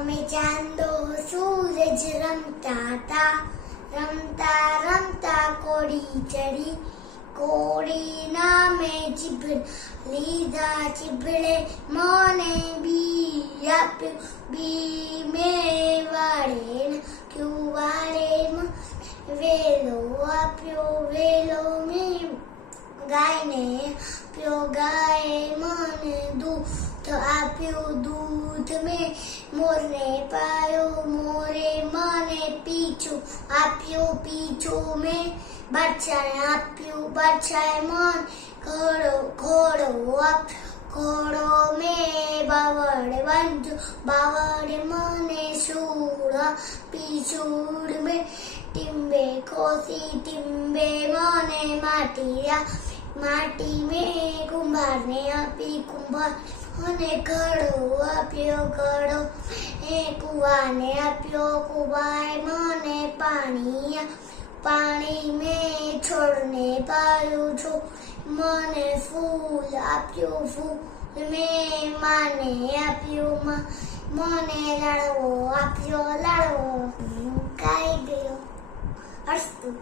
અમે ચાંદો સૂરજ રમતા તા રમતા રમતા કોડી ચડી કોડી નામે ચીભડ લીધા ચીભડે મને બી આપ્યું બી મે વાળે ક્યુ વાળે વેલો આપ્યો વેલો મેં ગાયને દૂધ આપ્યું દૂધ મેં મોરને પાયો, મોરે મને પીછું. આપ્યું પીછું મેં બાદશાહે આપ્યું બાદશાહે મન. ઘોડો ઘોડો ઘોડો મેં બાવળે બાંધ્યો બાવળે મને સૂળ આપી મેં ટીમ્બે ખોસી ટીમ્બે મને માટી માટી મેં કુંભારને આપી કુંભાર મને ઘડો આપ્યો, ઘડો એ કુવાને આપ્યો. કુવાએ મને પાણી પાણી મેં છોડને પાયું છું. મને ફૂલ આપ્યું ફૂલ મેં માને આપ્યું. માં, મને લાડવો આપ્યો, લાડવો. કાઈ ગયો. અસ્તુ